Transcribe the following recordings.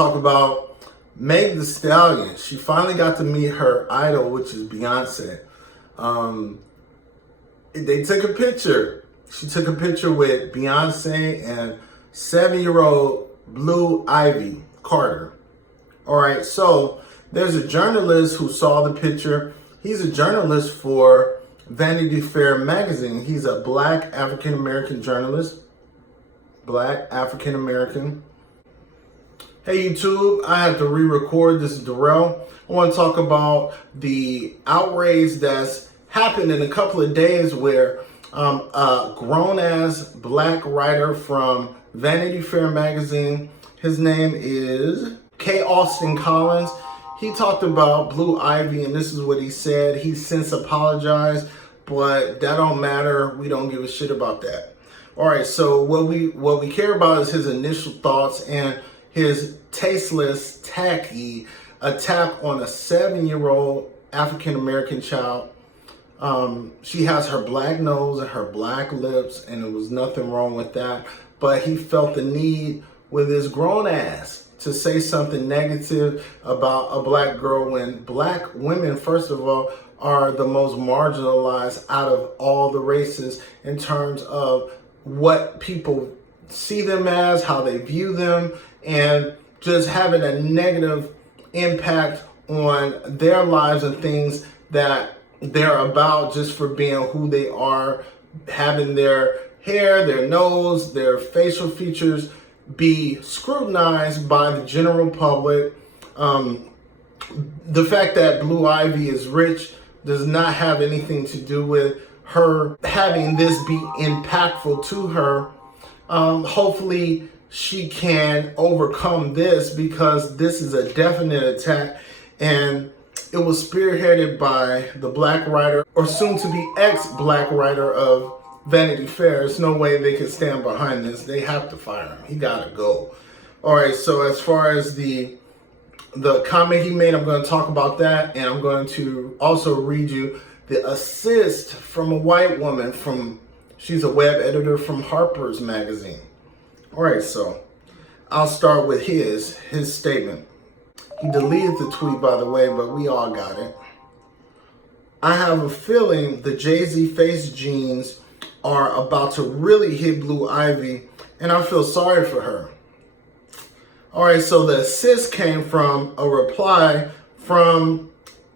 talk about Meg Thee Stallion. She finally got to meet her idol, which is Beyoncé. They took a picture. She took a picture with Beyoncé and 7-year-old Blue Ivy Carter. All right, so there's a journalist who saw the picture. He's a journalist for Vanity Fair magazine. He's a black African-American journalist. Black African-American. Hey YouTube, I have to re-record. This is Darrell. I want to talk about the outrage that's happened in a couple of days where a grown-ass black writer from Vanity Fair magazine, his name is K. Austin Collins. He talked about Blue Ivy, and this is what he said. He's since apologized, but that don't matter. We don't give a shit about that. All right, so what we care about is his initial thoughts and his tasteless, tacky attack on a 7-year-old African-American child. She has her black nose and her black lips, and there was nothing wrong with that. But he felt the need with his grown ass to say something negative about a black girl when black women, first of all, are the most marginalized out of all the races in terms of what people see them as, how they view them, and just having a negative impact on their lives and things that they're about just for being who they are, having their hair, their nose, their facial features be scrutinized by the general public. The fact that Blue Ivy is rich does not have anything to do with her having this be impactful to her. Hopefully she can overcome this, because this is a definite attack, and it was spearheaded by the black writer, or soon to be ex-black writer of Vanity Fair. There's no way they can stand behind this. They have to fire him. He gotta go. All right, so as far as the comment he made, I'm going to talk about that, and I'm going to also read you the assist from a white woman she's a web editor from Harper's Magazine. All right, so I'll start with his statement. He deleted the tweet, by the way, but we all got it. I have a feeling the Jay-Z face jeans are about to really hit Blue Ivy, and I feel sorry for her. All right, so the assist came from a reply from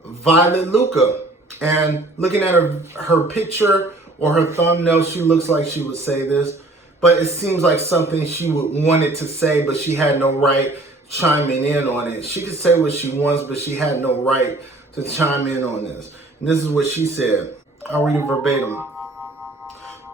Violet Luca. And looking at her picture or her thumbnail, she looks like she would say this, but it seems like something she would wanted to say, but she had no right chiming in on it. She could say what she wants, but she had no right to chime in on this. And this is what she said. I'll read it verbatim.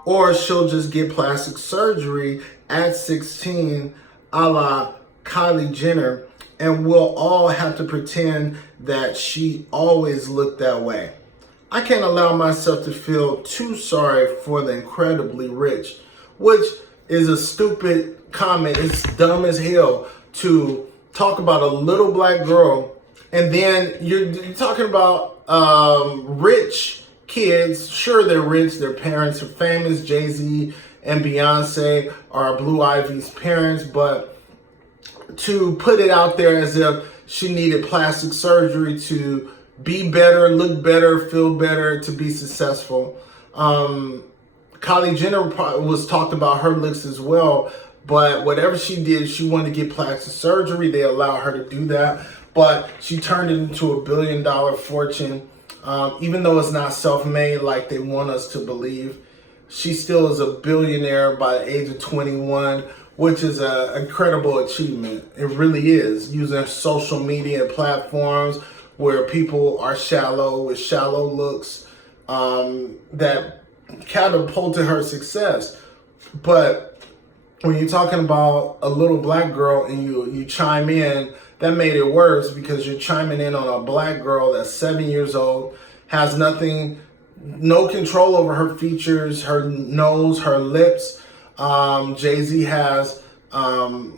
Or she'll just get plastic surgery at 16, a la Kylie Jenner, and we'll all have to pretend that she always looked that way. I can't allow myself to feel too sorry for the incredibly rich, which is a stupid comment. It's dumb as hell to talk about a little black girl, and then you're talking about rich kids. Sure, they're rich. Their parents are famous. Jay-Z and Beyoncé are Blue Ivy's parents, but to put it out there as if she needed plastic surgery to be better, look better, feel better, to be successful. Kylie Jenner was talked about her looks as well, but whatever she did, she wanted to get plastic surgery. They allowed her to do that, but she turned it into a $1 billion fortune. Even though it's not self-made like they want us to believe, she still is a billionaire by the age of 21, which is an incredible achievement. It really is, using social media platforms where people are shallow, with shallow looks, that catapulted her success. But when you're talking about a little black girl and you chime in, that made it worse, because you're chiming in on a black girl that's 7 years old, has no control over her features, her nose, her lips. Jay-Z has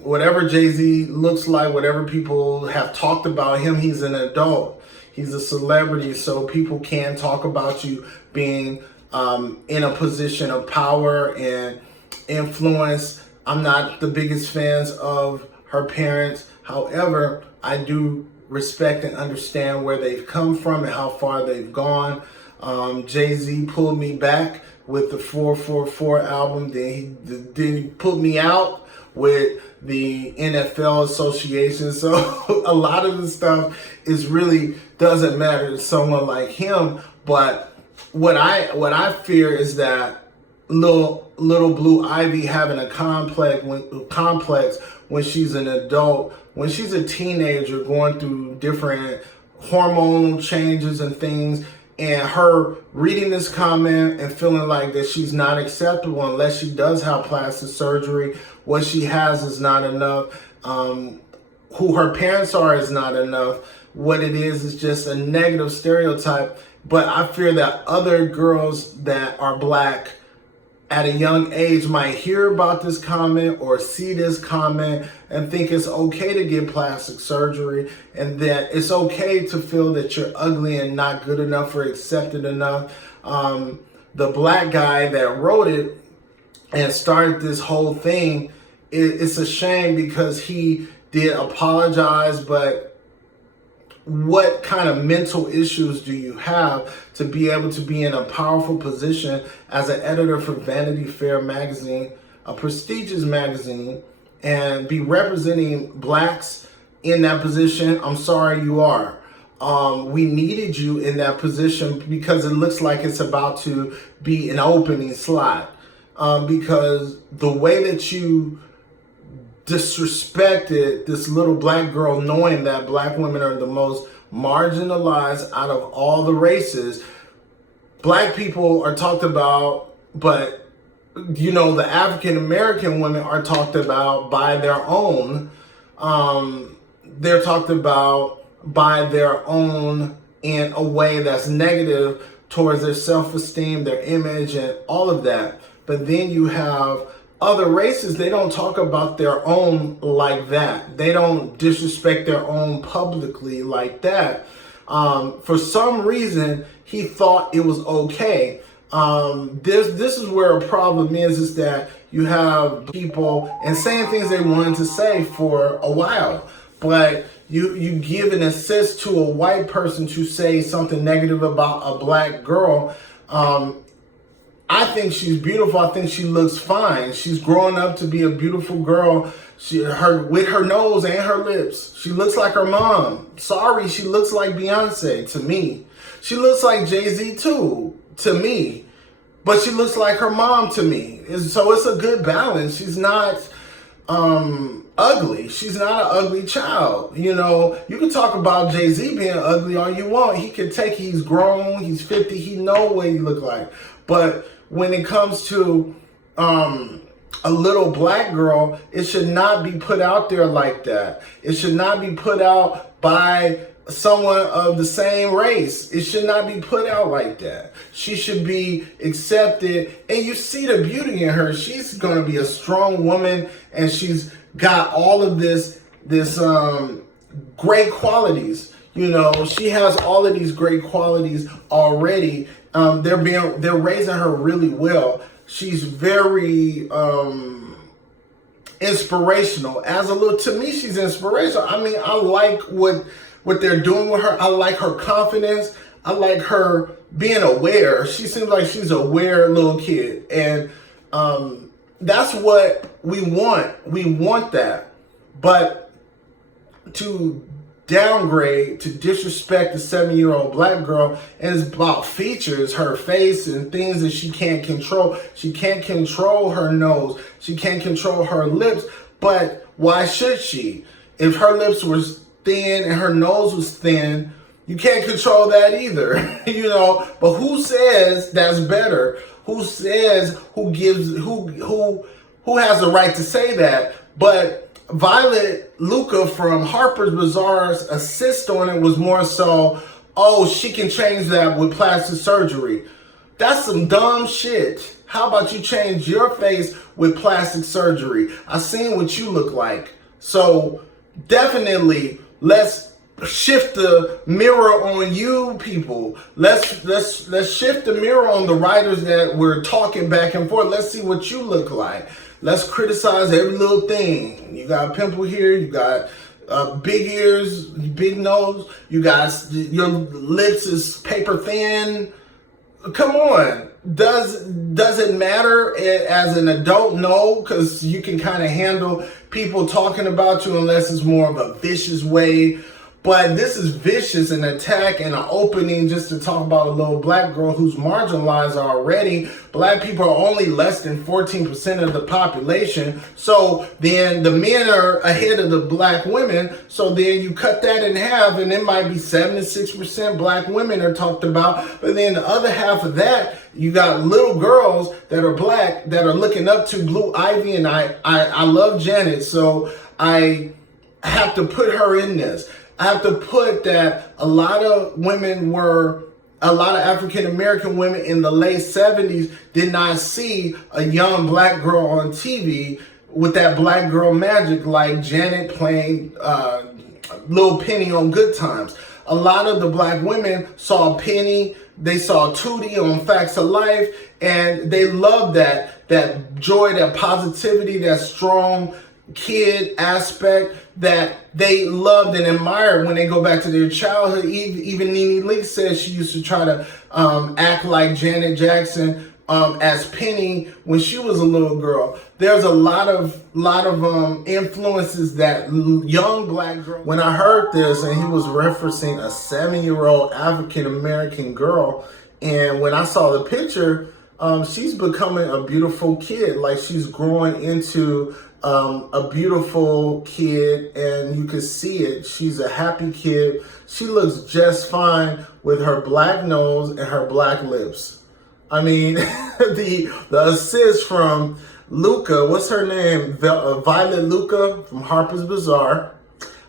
whatever Jay-Z looks like, whatever people have talked about him. He's an adult. He's a celebrity, so people can talk about you being in a position of power and influence. I'm not the biggest fans of her parents, However, I do respect and understand where they've come from and how far they've gone. Jay-Z pulled me back with the 444 album. Then he put me out with the NFL association. So a lot of the stuff is really doesn't matter to someone like him. But what I fear is that little Blue Ivy having a complex when she's an adult, when she's a teenager going through different hormonal changes and things, and her reading this comment and feeling like that she's not acceptable unless she does have plastic surgery. What she has is not enough. Who her parents are is not enough. What it is just a negative stereotype. But I fear that other girls that are black at a young age might hear about this comment or see this comment and think it's okay to get plastic surgery, and that it's okay to feel that you're ugly and not good enough or accepted enough. The black guy that wrote it and started this whole thing, it's a shame because he did apologize, but what kind of mental issues do you have to be able to be in a powerful position as an editor for Vanity Fair magazine, a prestigious magazine, and be representing blacks in that position? I'm sorry, you are. We needed you in that position because it looks like it's about to be an opening slot. Because the way that you disrespected this little black girl, knowing that black women are the most marginalized out of all the races. Black people are talked about, but the African American women are talked about by their own. They're talked about by their own in a way that's negative towards their self-esteem, their image, and all of that. But then you have other races, they don't talk about their own like that. They don't disrespect their own publicly like that. For some reason, he thought it was okay. This is where a problem is that you have people and saying things they wanted to say for a while, but you give an assist to a white person to say something negative about a black girl. I think she's beautiful. I think she looks fine. She's growing up to be a beautiful girl. With her nose and her lips. She looks like her mom. Sorry, she looks like Beyoncé to me. She looks like Jay-Z too, to me. But she looks like her mom to me. So it's a good balance. She's not ugly. She's not an ugly child. You can talk about Jay-Z being ugly all you want. He's grown, he's 50, he know what he look like. But when it comes to a little black girl, it should not be put out there like that. It should not be put out by someone of the same race. It should not be put out like that. She should be accepted, and you see the beauty in her. She's going to be a strong woman, and she's got all of this great qualities. She has all of these great qualities already. They're raising her really well. She's very inspirational. To me, she's inspirational. I mean, I like what they're doing with her. I like her confidence. I like her being aware. She seems like she's an aware little kid. And that's what we want. We want that. But to downgrade, to disrespect the 7-year-old black girl, and it's about features, her face and things that she can't control. She can't control her nose. She can't control her lips. But why should she? If her lips were thin and her nose was thin, you can't control that either. But who says that's better? Who says, who has the right to say that? But Violet Lucca from Harper's Bazaar's assist on it was more so, she can change that with plastic surgery. That's some dumb shit. How about you change your face with plastic surgery? I seen what you look like. So definitely let's shift the mirror on you people. Let's shift the mirror on the writers that we're talking back and forth. Let's see what you look like. Let's criticize every little thing. You got a pimple here, you got big ears, big nose. You got your lips is paper thin. Come on. Does it matter as an adult? No, because you can kind of handle people talking about you unless it's more of a vicious way. But this is vicious, an attack and an opening just to talk about a little black girl who's marginalized already. Black people are only less than 14% of the population. So then the men are ahead of the black women. So then you cut that in half and it might be 76% black women are talked about. But then the other half of that, you got little girls that are black that are looking up to Blue Ivy. And I love Janet. So I have to put her in this. I have to put that a lot of African American women in the late 70s did not see a young black girl on TV with that black girl magic like Janet playing Lil Penny on Good Times. A lot of the black women saw Penny, they saw Tootie on Facts of Life, and they loved that joy, that positivity, that strong kid aspect that they loved and admired when they go back to their childhood. Even Nene Leakes says she used to try to act like Janet Jackson as Penny when she was a little girl. There's a lot of influences that young black girl. When I heard this, and he was referencing a 7-year-old African American girl, and when I saw the picture, she's becoming a beautiful kid. Like she's growing into a beautiful kid, and you can see it. She's a happy kid. She looks just fine with her black nose and her black lips. I mean, the assist from Luca, what's her name? Violet Luca from Harper's Bazaar.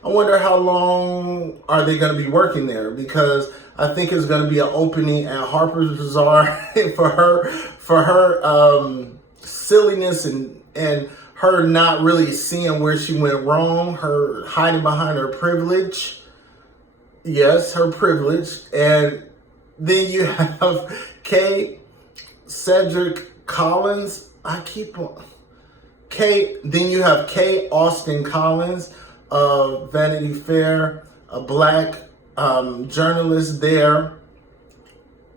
I wonder how long are they going to be working there, because I think it's going to be an opening at Harper's Bazaar for her silliness and her not really seeing where she went wrong, her hiding behind her privilege. Yes, her privilege. And then you have Cedric Collins. Then you have Kay Austin Collins of Vanity Fair, a black journalist there.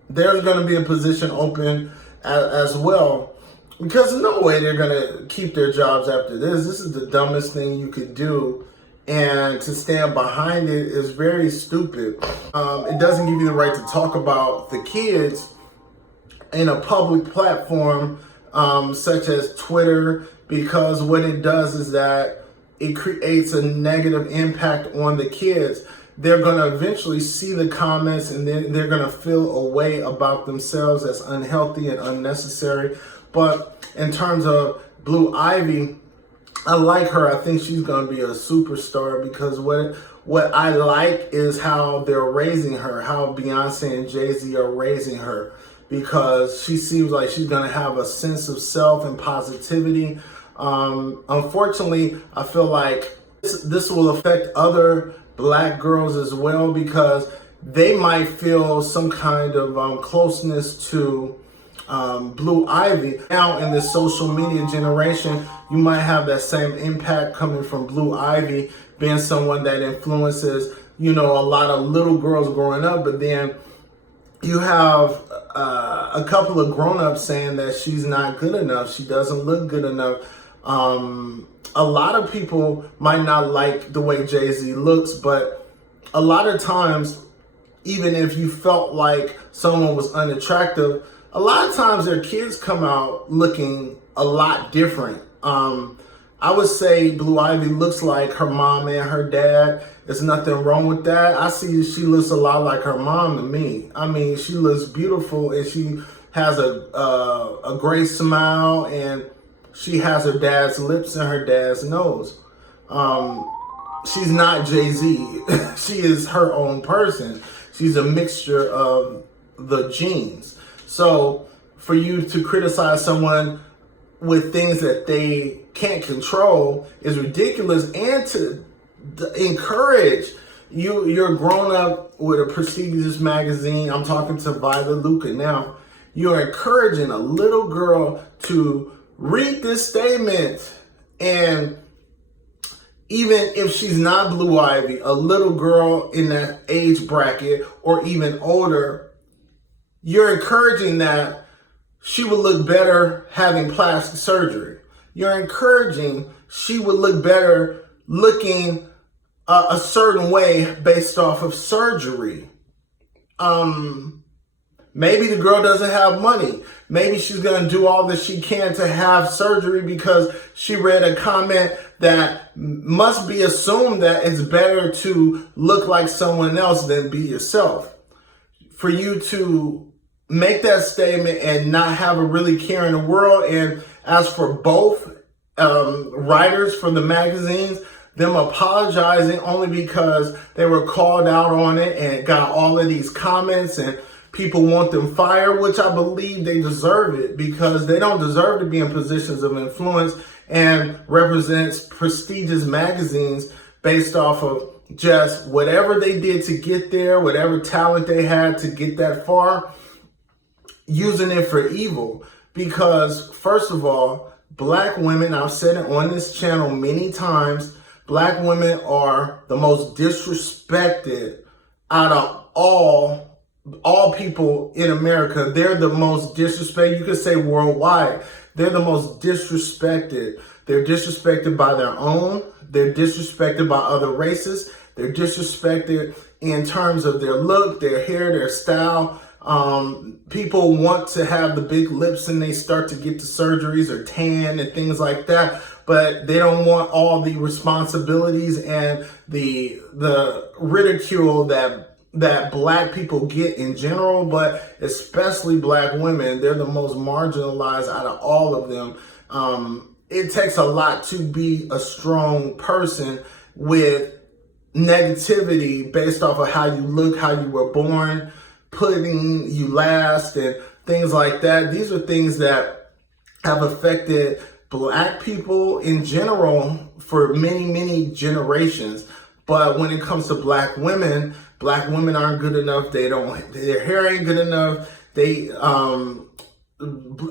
There's going to be a position open as well. Because there's no way they're going to keep their jobs after this. This is the dumbest thing you could do. And to stand behind it is very stupid. It doesn't give you the right to talk about the kids in a public platform such as Twitter, because what it does is that it creates a negative impact on the kids. They're going to eventually see the comments, and then they're going to feel a way about themselves that's unhealthy and unnecessary. But in terms of Blue Ivy, I like her. I think she's going to be a superstar, because what I like is how they're raising her, how Beyoncé and Jay-Z are raising her, because she seems like she's going to have a sense of self and positivity. Unfortunately, I feel like this will affect other black girls as well, because they might feel some kind of closeness to Blue Ivy. Now in this social media generation, you might have that same impact coming from Blue Ivy being someone that influences, a lot of little girls growing up. But then you have a couple of grown-ups saying that she's not good enough. She doesn't look good enough. A lot of people might not like the way Jay-Z looks, but a lot of times, even if you felt like someone was unattractive, a lot of times their kids come out looking a lot different. I would say Blue Ivy looks like her mom and her dad. There's nothing wrong with that. I see she looks a lot like her mom to me. I mean, she looks beautiful, and she has a great smile, and she has her dad's lips and her dad's nose. She's not Jay-Z. She is her own person. She's a mixture of the genes. So for you to criticize someone with things that they can't control is ridiculous. And to encourage you're grown up with a prestigious magazine. I'm talking to Violet Luca now. You're encouraging a little girl to read this statement and even if she's not Blue Ivy, a little girl in that age bracket or even older, you're encouraging that she would look better having plastic surgery. You're encouraging she would look better looking a certain way based off of surgery. Maybe the girl doesn't have money. Maybe she's going to do all that she can to have surgery because she read a comment that must be assumed that it's better to look like someone else than be yourself. For you to make that statement and not have a really care in the world. And as for both writers for the magazines, them apologizing only because they were called out on it and got all of these comments and people want them fired, which I believe they deserve it because they don't deserve to be in positions of influence and represents prestigious magazines based off of just whatever they did to get there, whatever talent they had to get that far, using it for evil. Because first of all, Black women, I've said it on this channel many times, Black women are the most disrespected out of all people in America. They're the most disrespected. You could say worldwide. They're the most disrespected. They're disrespected by their own. They're disrespected by other races. They're disrespected in terms of their look, their hair, their style. People want to have the big lips and they start to get the surgeries or tan and things like that, but they don't want all the responsibilities and the ridicule that Black people get in general, but especially Black women. They're the most marginalized out of all of them. It takes a lot to be a strong person with negativity based off of how you look, how you were born, putting you last and things like that. These are things that have affected Black people in general for many, many generations. But when it comes to Black women aren't good enough. Their hair ain't good enough.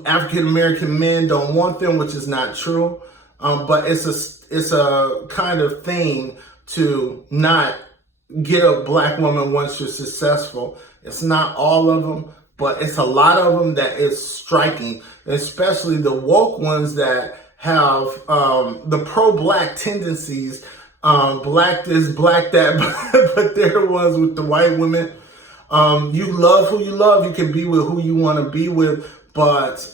African American men don't want them, which is not true. But it's a kind of thing to not get a Black woman once you're successful. It's not all of them, but it's a lot of them that is striking, especially the woke ones that have the pro-Black tendencies. Black this, Black that, but they're the ones with the white women. You love who you love. You can be with who you want to be with, but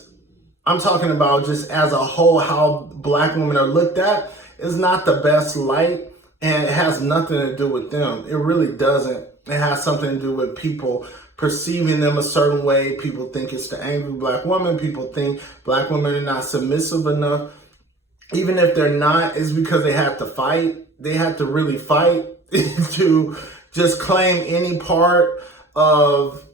I'm talking about just as a whole, how Black women are looked at is not the best light, and it has nothing to do with them. It really doesn't. It has something to do with people perceiving them a certain way. People think it's the angry Black woman. People think Black women are not submissive enough. Even if they're not, it's because they have to fight. They have to really fight to just claim any part of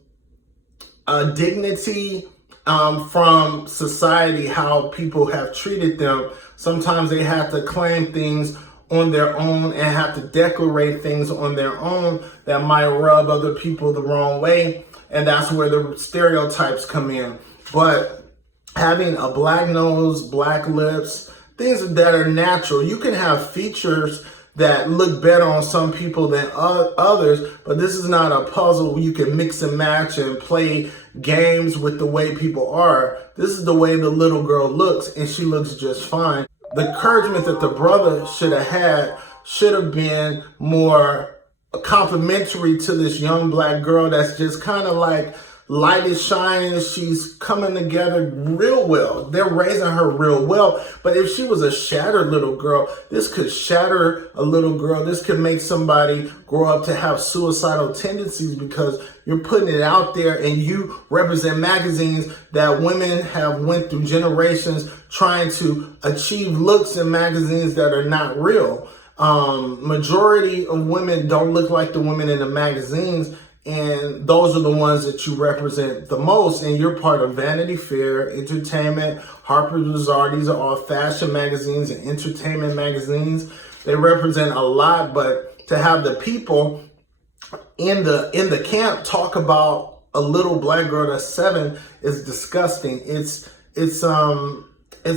dignity from society, how people have treated them. Sometimes they have to claim things on their own and have to declarate things on their own that might rub other people the wrong way. And that's where the stereotypes come in. But having a Black nose, Black lips, things that are natural. You can have features that look better on some people than others, but this is not a puzzle where you can mix and match and play games with the way people are. This is the way the little girl looks, and she looks just fine. The encouragement that the brother should have had should have been more complimentary to this young Black girl that's just kind of like light is shining. She's coming together real well. They're raising her real well. But if she was a shattered little girl, this could shatter a little girl. This could make somebody grow up to have suicidal tendencies because you're putting it out there and you represent magazines that women have went through generations trying to achieve looks in magazines that are not real. Majority of women don't look like the women in the magazines. And those are the ones that you represent the most. And you're part of Vanity Fair, Entertainment, Harper's Bazaar. These are all fashion magazines and entertainment magazines. They represent a lot, but to have the people in the camp talk about a little Black girl that's 7 is disgusting. It's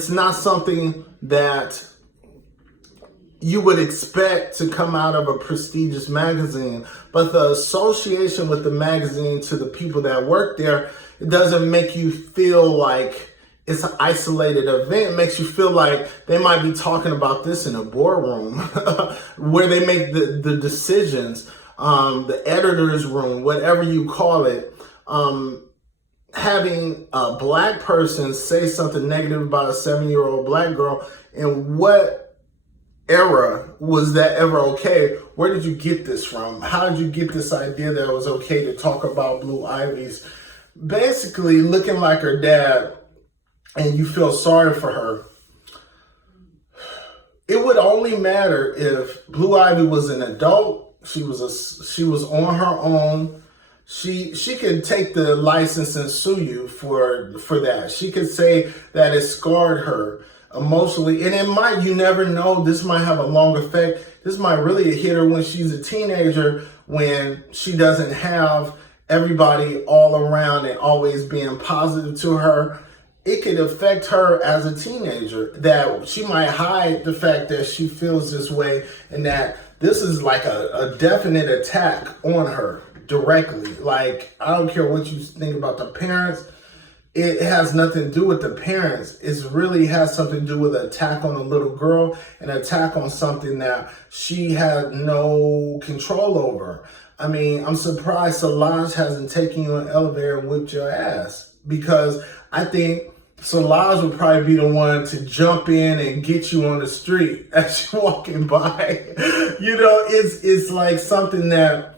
not something that you would expect to come out of a prestigious magazine. But the association with the magazine to the people that work there, it doesn't make you feel like it's an isolated event. It makes you feel like they might be talking about this in a boardroom where they make the decisions, the editor's room, whatever you call it. Having a black person say something negative about a 7-year-old black girl, and what era was that ever okay? Where did you get this from? How did you get this idea that it was okay to talk about Blue Ivy's basically looking like her dad, and you feel sorry for her? It would only matter if Blue Ivy was an adult. She was on her own. She could take the license and sue you for that. She could say that it scarred her emotionally, and it might, you never know, this might have a long effect. This might really hit her when she's a teenager, when she doesn't have everybody all around and always being positive to her. It could affect her as a teenager, that she might hide the fact that she feels this way, and that this is like a definite attack on her directly. Like, I don't care what you think about the parents. It has nothing to do with the parents. It really has something to do with an attack on a little girl, an attack on something that she had no control over. I mean, I'm surprised Solange hasn't taken you in an elevator and whipped your ass, because I think Solange would probably be the one to jump in and get you on the street as you're walking by. You know, it's like something that,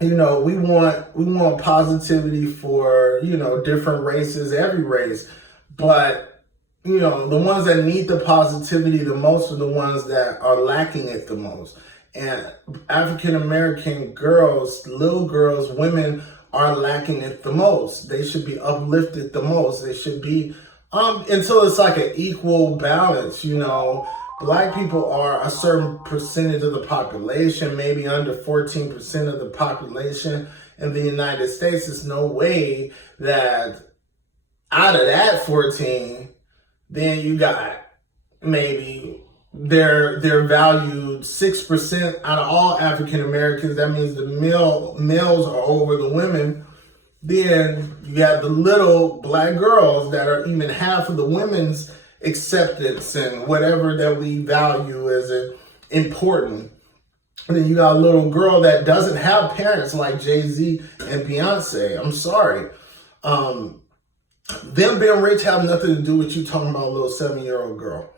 you know, we want positivity for, you know, different races, every race. But, you know, the ones that need the positivity the most are the ones that are lacking it the most. And African-American girls, little girls, women are lacking it the most. They should be uplifted the most. They should be, until it's like an equal balance, you know. Black people are a certain percentage of the population, maybe under 14% of the population in the United States. There's no way that out of that 14, then you got maybe they're valued 6% out of all African Americans. That means the males are over the women. Then you have the little black girls that are even half of the women's acceptance and whatever that we value as important. And then you got a little girl that doesn't have parents like Jay-Z and Beyoncé. I'm sorry. Them being rich have nothing to do with you talking about a little 7-year-old girl.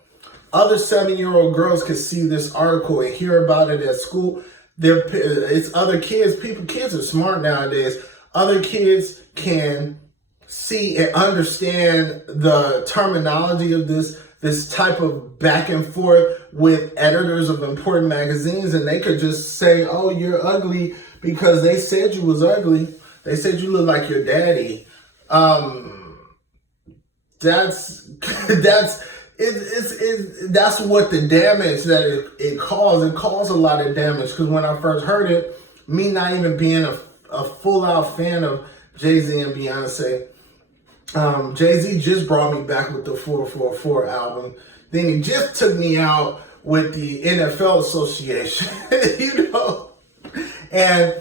Other 7-year-old girls can see this article and hear about it at school. It's other kids. Kids are smart nowadays. Other kids can see and understand the terminology of this type of back and forth with editors of important magazines, and they could just say, oh, you're ugly because they said you was ugly. They said you look like your daddy. That's what the damage that it caused. It caused a lot of damage, because when I first heard it, me not even being a full-out fan of Jay-Z and Beyoncé, Jay-Z just brought me back with the 444 album. Then he just took me out with the NFL Association, you know. And,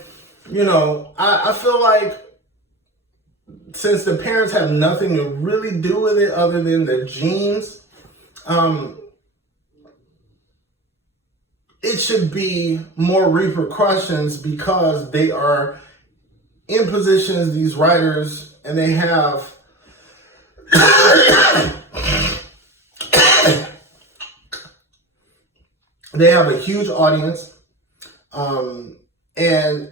you know, I feel like since the parents have nothing to really do with it other than their genes, it should be more repercussions, because they are in positions, these writers, and they have they have a huge audience, and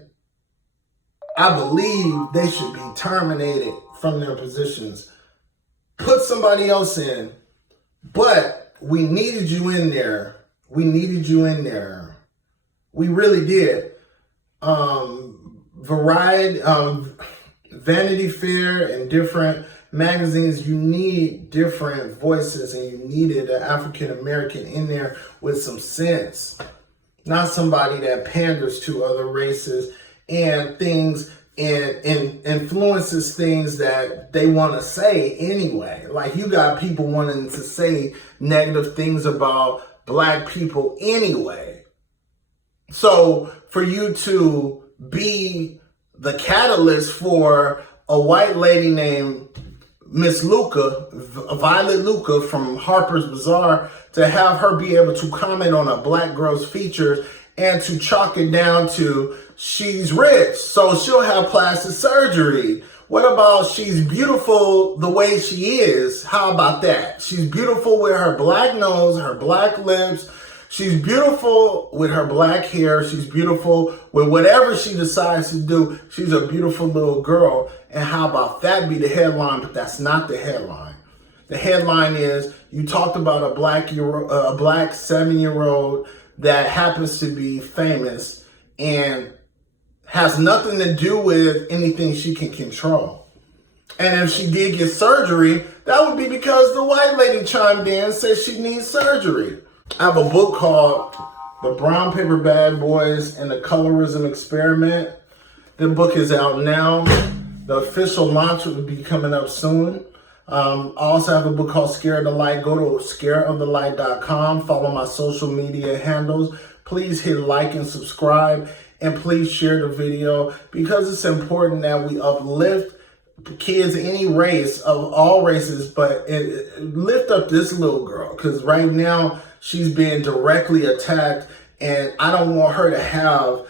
I believe they should be terminated from their positions. Put somebody else in, but we needed you in there. We needed you in there. We really did. Variety, Vanity Fair and different magazines, you need different voices, and you needed an African American in there with some sense, not somebody that panders to other races and things and influences things that they want to say anyway. Like, you got people wanting to say negative things about black people anyway. So for you to be the catalyst for a white lady named Miss Luca, Violet Luca from Harper's Bazaar, to have her be able to comment on a black girl's features and to chalk it down to she's rich, so she'll have plastic surgery. What about she's beautiful the way she is? How about that? She's beautiful with her black nose, her black lips. She's beautiful with her black hair. She's beautiful with whatever she decides to do. She's a beautiful little girl. And how about that be the headline? But that's not the headline. The headline is you talked about a black 7-year-old that happens to be famous and has nothing to do with anything she can control. And if she did get surgery, that would be because the white lady chimed in and said she needs surgery. I have a book called The Brown Paper Bag Boys and the Colorism Experiment. The book is out now. The official launch will be coming up soon. I also have a book called Scare of the Light. Go to scareofthelight.com. Follow my social media handles. Please hit like and subscribe. And please share the video because it's important that we uplift kids, any race, of all races, but lift up this little girl because right now she's being directly attacked and I don't want her to have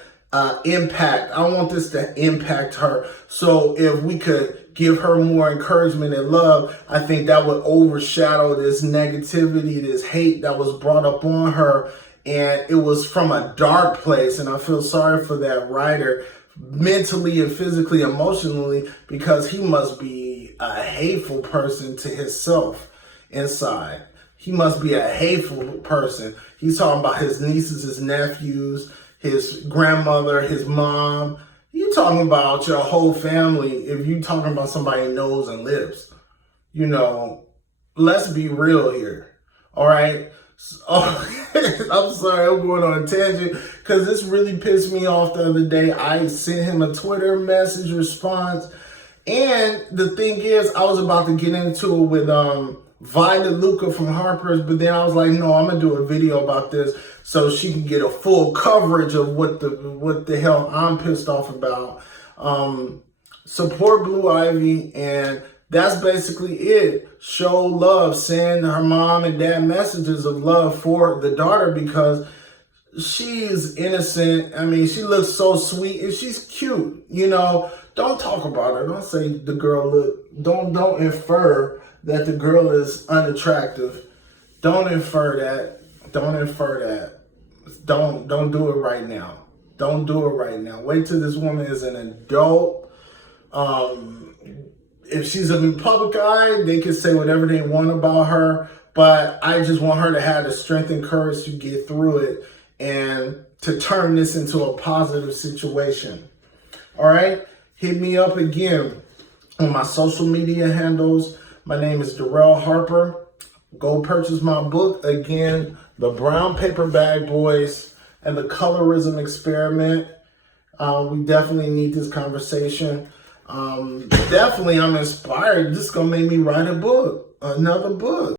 impact. I don't want this to impact her. So if we could give her more encouragement and love, I think that would overshadow this negativity, this hate that was brought up on her. And it was from a dark place. And I feel sorry for that writer, mentally and physically, emotionally, because he must be a hateful person to himself inside. He must be a hateful person. He's talking about his nieces, his nephews, his grandmother, his mom. You're talking about your whole family. If you're talking about somebody's nose and lips, you know, let's be real here. All right. Oh, I'm sorry, I'm going on a tangent because this really pissed me off the other day. I sent him a Twitter message response. And the thing is, I was about to get into it with Violet Luca from Harper's, but then I was like, no, I'm going to do a video about this so she can get a full coverage of what the hell I'm pissed off about. Support Blue Ivy, and that's basically it. Show love. Send her mom and dad messages of love for the daughter because she's innocent. I mean, she looks so sweet and she's cute. You know, don't talk about her. Don't say the girl look. Don't infer that the girl is unattractive. Don't infer that. Don't infer that. Don't do it right now. Don't do it right now. Wait till this woman is an adult. If she's in the public eye, they can say whatever they want about her. But I just want her to have the strength and courage to get through it and to turn this into a positive situation. All right? Hit me up again on my social media handles. My name is Darrell Harper. Go purchase my book. Again, The Brown Paper Bag Boys and the Colorism Experiment. We definitely need this conversation. Definitely, I'm inspired. This is going to make me write a book, another book.